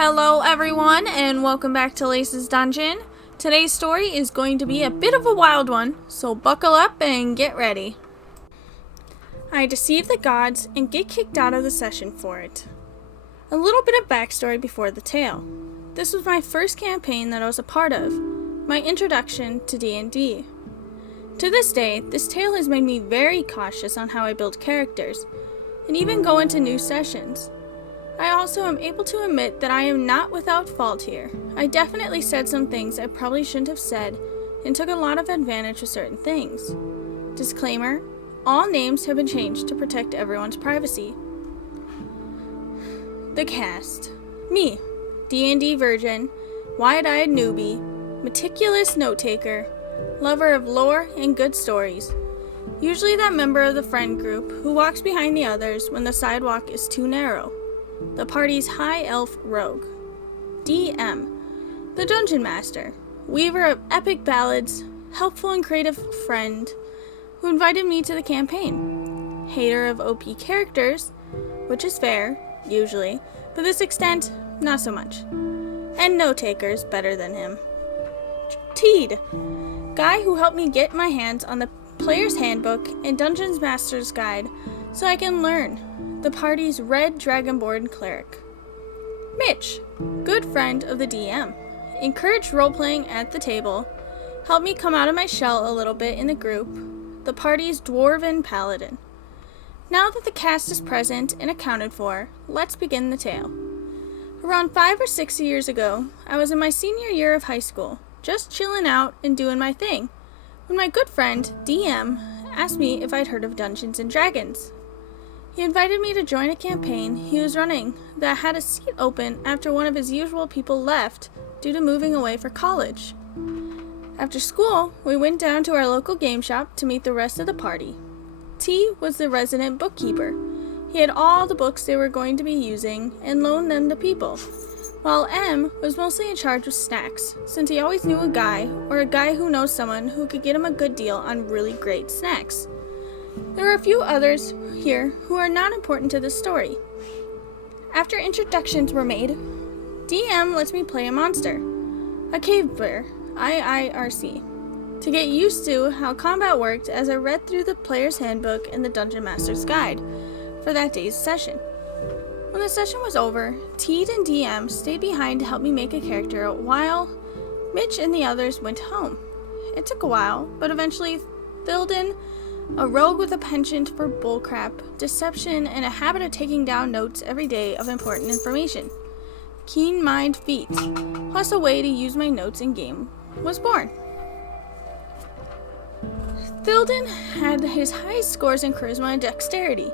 Hello everyone, and welcome back to Lace's Dungeon. Today's story is going to be a bit of a wild one, so buckle up and get ready. I deceive the gods and get kicked out of the session for it. A little bit of backstory before the tale. This was my first campaign that I was a part of, my introduction to D&D. To this day, this tale has made me very cautious on how I build characters, and even go into new sessions. I also am able to admit that I am not without fault here. I definitely said some things I probably shouldn't have said, and took a lot of advantage of certain things. Disclaimer, all names have been changed to protect everyone's privacy. The cast. Me, D&D virgin, wide-eyed newbie, meticulous note-taker, lover of lore and good stories. Usually that member of the friend group who walks behind the others when the sidewalk is too narrow. The party's high elf rogue. DM, the dungeon master, weaver of epic ballads, helpful and creative friend who invited me to the campaign. Hater of OP characters, which is fair, usually, but this extent, not so much. And note-takers better than him. Teed, guy who helped me get my hands on the Player's Handbook and Dungeons Master's Guide so I can learn. The party's red dragonborn cleric. Mitch, good friend of the DM, encouraged role-playing at the table, helped me come out of my shell a little bit in the group, the party's dwarven paladin. Now that the cast is present and accounted for, let's begin the tale. Around 5 or 6 years ago, I was in my senior year of high school, just chilling out and doing my thing, when my good friend, DM, asked me if I'd heard of Dungeons & Dragons. He invited me to join a campaign he was running that had a seat open after one of his usual people left due to moving away for college. After school, we went down to our local game shop to meet the rest of the party. T was the resident bookkeeper. He had all the books they were going to be using and loaned them to people, while M was mostly in charge of snacks, since he always knew a guy or a guy who knows someone who could get him a good deal on really great snacks. There are a few others here who are not important to this story. After introductions were made, DM lets me play a monster, a cave bear, IIRC, to get used to how combat worked as I read through the Player's Handbook and the Dungeon Master's Guide for that day's session. When the session was over, Teed and DM stayed behind to help me make a character while Mitch and the others went home. It took a while, but eventually Thilden, a rogue with a penchant for bullcrap, deception, and a habit of taking down notes every day of important information, keen mind feat, plus a way to use my notes in-game, was born. Thilden had his highest scores in charisma and dexterity,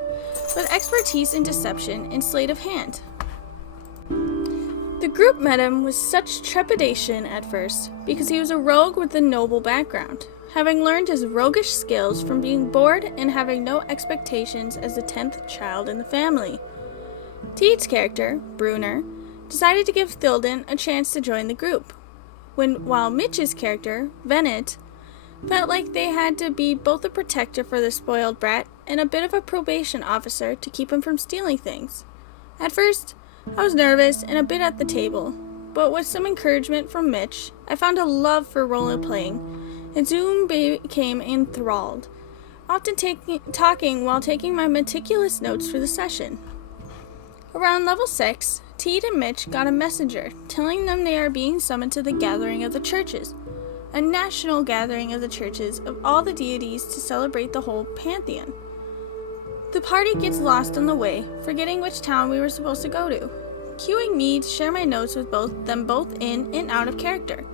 with expertise in deception and sleight of hand. The group met him with such trepidation at first, because he was a rogue with a noble background, having learned his roguish skills from being bored and having no expectations as the 10th child in the family. Teed's character, Brunner, decided to give Thilden a chance to join the group, while Mitch's character, Venet, felt like they had to be both a protector for the spoiled brat and a bit of a probation officer to keep him from stealing things. At first, I was nervous and a bit at the table, but with some encouragement from Mitch, I found a love for role-playing, and soon became enthralled, often talking while taking my meticulous notes for the session. Around level 6, Teed and Mitch got a messenger telling them they are being summoned to the Gathering of the Churches, a national gathering of the churches of all the deities to celebrate the whole pantheon. The party gets lost on the way, forgetting which town we were supposed to go to, cueing me to share my notes with them both in and out of character.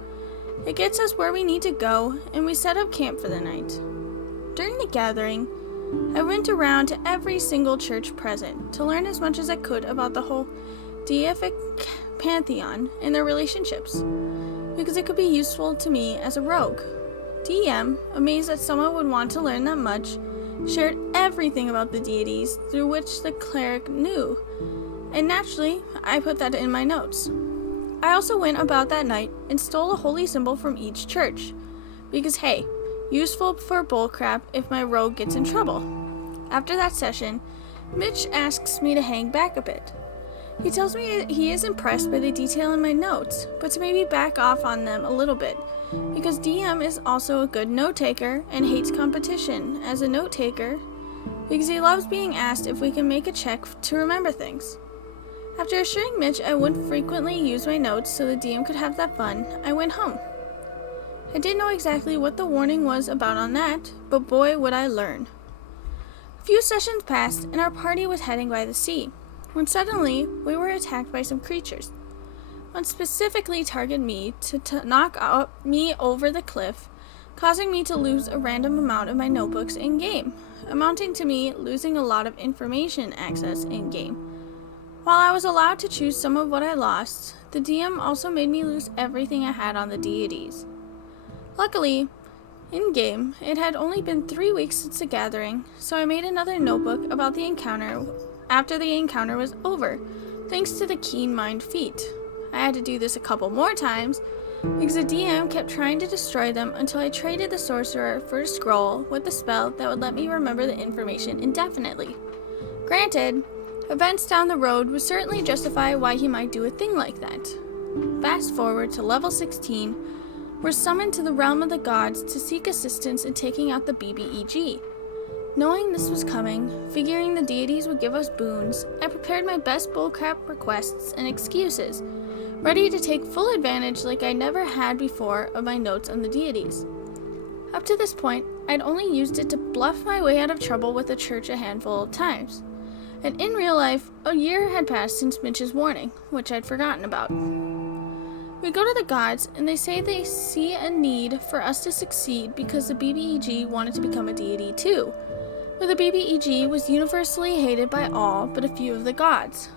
It gets us where we need to go, and we set up camp for the night. During the gathering, I went around to every single church present to learn as much as I could about the whole deific pantheon and their relationships, because it could be useful to me as a rogue. DM, amazed that someone would want to learn that much, shared everything about the deities through which the cleric knew, and naturally, I put that in my notes. I also went about that night and stole a holy symbol from each church, because hey, useful for bullcrap if my rogue gets in trouble. After that session, Mitch asks me to hang back a bit. He tells me he is impressed by the detail in my notes, but to maybe back off on them a little bit, because DM is also a good note taker and hates competition as a note taker, because he loves being asked if we can make a check to remember things. After assuring Mitch I wouldn't frequently use my notes so the DM could have that fun, I went home. I didn't know exactly what the warning was about on that, but boy would I learn. A few sessions passed and our party was heading by the sea, when suddenly we were attacked by some creatures. One specifically targeted me to knock me over the cliff, causing me to lose a random amount of my notebooks in-game, amounting to me losing a lot of information access in-game. While I was allowed to choose some of what I lost, the DM also made me lose everything I had on the deities. Luckily, in-game, it had only been 3 weeks since the gathering, so I made another notebook about the encounter after the encounter was over, thanks to the keen mind feat. I had to do this a couple more times, because the DM kept trying to destroy them until I traded the sorcerer for a scroll with the spell that would let me remember the information indefinitely. Granted, events down the road would certainly justify why he might do a thing like that. Fast forward to level 16, we're summoned to the realm of the gods to seek assistance in taking out the BBEG. Knowing this was coming, figuring the deities would give us boons, I prepared my best bullcrap requests and excuses, ready to take full advantage like I never had before of my notes on the deities. Up to this point, I'd only used it to bluff my way out of trouble with the church a handful of times. And in real life, a year had passed since Mitch's warning, which I'd forgotten about. We go to the gods, and they say they see a need for us to succeed because the BBEG wanted to become a deity too, but the BBEG was universally hated by all but a few of the gods.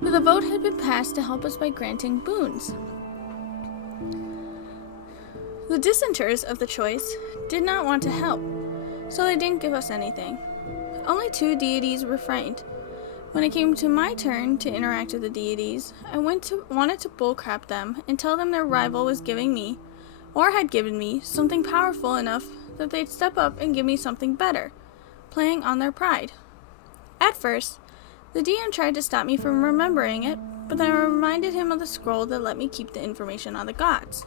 But the vote had been passed to help us by granting boons. The dissenters of the choice did not want to help, so they didn't give us anything. Only 2 deities refrained. When it came to my turn to interact with the deities, I wanted to bullcrap them and tell them their rival was giving me, or had given me, something powerful enough that they'd step up and give me something better, playing on their pride. At first, the DM tried to stop me from remembering it, but then I reminded him of the scroll that let me keep the information on the gods.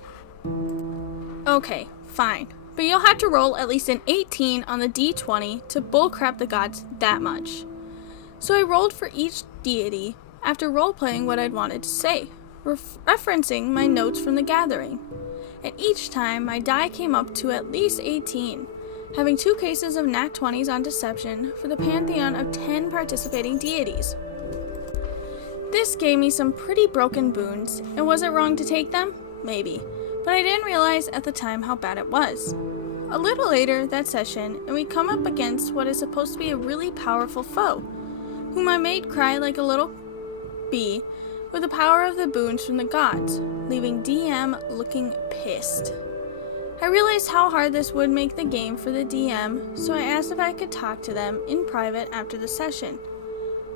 Okay, fine. But you'll have to roll at least an 18 on the D20 to bullcrap the gods that much. So I rolled for each deity after role-playing what I'd wanted to say, referencing my notes from the gathering. And each time my die came up to at least 18, having 2 cases of nat 20s on deception for the pantheon of 10 participating deities. This gave me some pretty broken boons, and was it wrong to take them? Maybe. But I didn't realize at the time how bad it was. A little later that session, and we come up against what is supposed to be a really powerful foe, whom I made cry like a little bee with the power of the boons from the gods, leaving DM looking pissed. I realized how hard this would make the game for the DM, so I asked if I could talk to them in private after the session.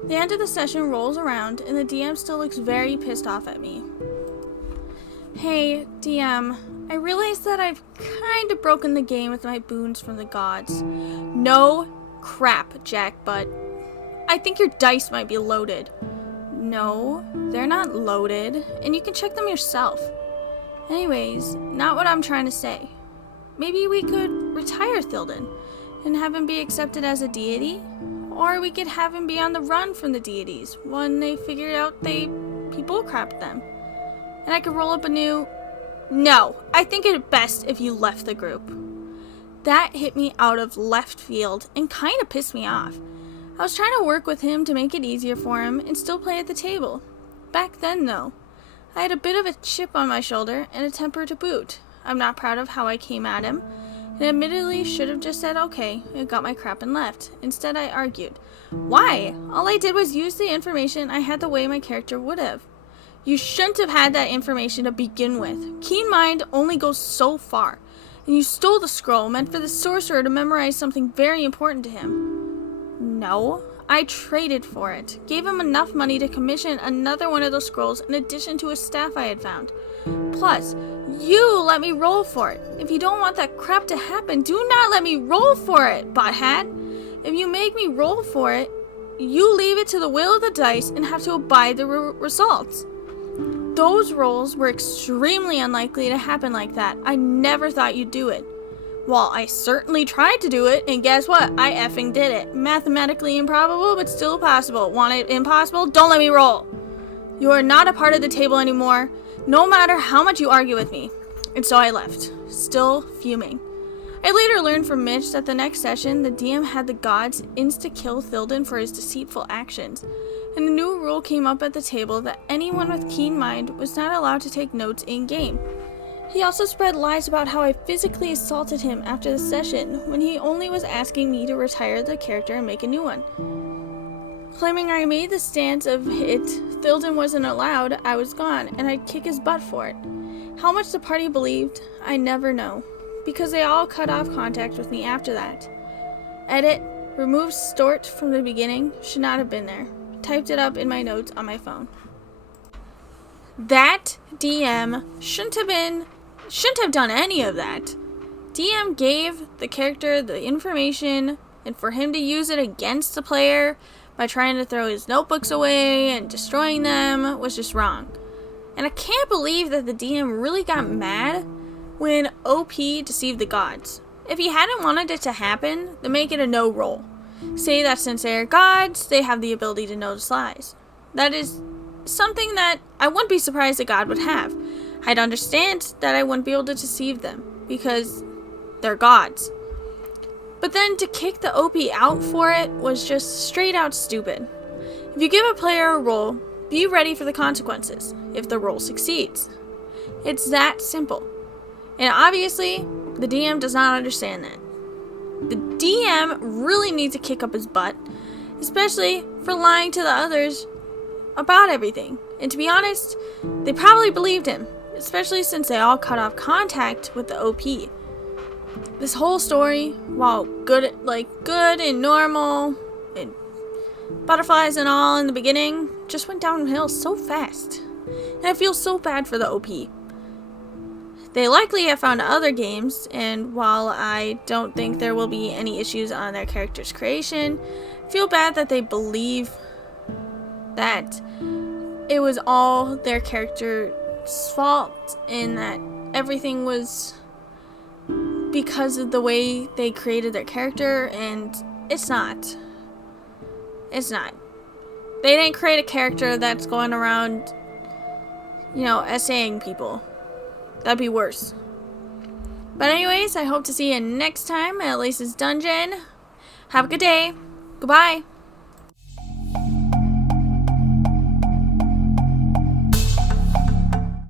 The end of the session rolls around, and the DM still looks very pissed off at me. Hey, DM, I realize that I've kind of broken the game with my boons from the gods. No crap, Jackbutt. I think your dice might be loaded. No, they're not loaded, and you can check them yourself. Anyways, not what I'm trying to say. Maybe we could retire Thilden and have him be accepted as a deity, or we could have him be on the run from the deities when they figured out people crapped them. And I could roll up a new... No, I think it best if you left the group. That hit me out of left field and kind of pissed me off. I was trying to work with him to make it easier for him and still play at the table. Back then, though, I had a bit of a chip on my shoulder and a temper to boot. I'm not proud of how I came at him, and admittedly should have just said okay and got my crap and left. Instead, I argued. Why? All I did was use the information I had the way my character would have. You shouldn't have had that information to begin with. Keen mind only goes so far, and you stole the scroll meant for the sorcerer to memorize something very important to him. No, I traded for it. Gave him enough money to commission another one of those scrolls in addition to a staff I had found. Plus, you let me roll for it. If you don't want that crap to happen, do not let me roll for it, butthead. If you make me roll for it, you leave it to the will of the dice and have to abide the results. Those rolls were extremely unlikely to happen like that. I never thought you'd do it. Well, I certainly tried to do it, and guess what? I effing did it. Mathematically improbable, but still possible. Want it impossible? Don't let me roll. You are not a part of the table anymore, no matter how much you argue with me. And so I left, still fuming. I later learned from Mitch that the next session, the DM had the gods insta-kill Thilden for his deceitful actions, and a new rule came up at the table that anyone with keen mind was not allowed to take notes in-game. He also spread lies about how I physically assaulted him after the session, when he only was asking me to retire the character and make a new one. Claiming I made the stance of it, Thilden wasn't allowed, I was gone, and I'd kick his butt for it. How much the party believed, I never know, because they all cut off contact with me after that. Edit, removed Stort from the beginning, should not have been there. Typed it up in my notes on my phone. That DM shouldn't have done any of that. DM gave the character the information, and for him to use it against the player by trying to throw his notebooks away and destroying them was just wrong. And I can't believe that the DM really got mad when OP deceived the gods. If he hadn't wanted it to happen, then make it a no roll. Say that since they are gods, they have the ability to notice lies. That is something that I wouldn't be surprised a god would have. I'd understand that I wouldn't be able to deceive them, because they're gods. But then to kick the OP out for it was just straight out stupid. If you give a player a roll, be ready for the consequences if the roll succeeds. It's that simple. And obviously, the DM does not understand that. The DM really needs to kick up his butt, especially for lying to the others about everything. And to be honest, they probably believed him, especially since they all cut off contact with the OP. This whole story, while good and normal and butterflies and all in the beginning, just went downhill so fast. And I feel so bad for the OP. They likely have found other games, and while I don't think there will be any issues on their character's creation, I feel bad that they believe that it was all their character's fault and that everything was because of the way they created their character, and it's not. It's not. They didn't create a character that's going around, essaying people. That'd be worse. But anyways, I hope to see you next time at Elise's Dungeon. Have a good day. Goodbye.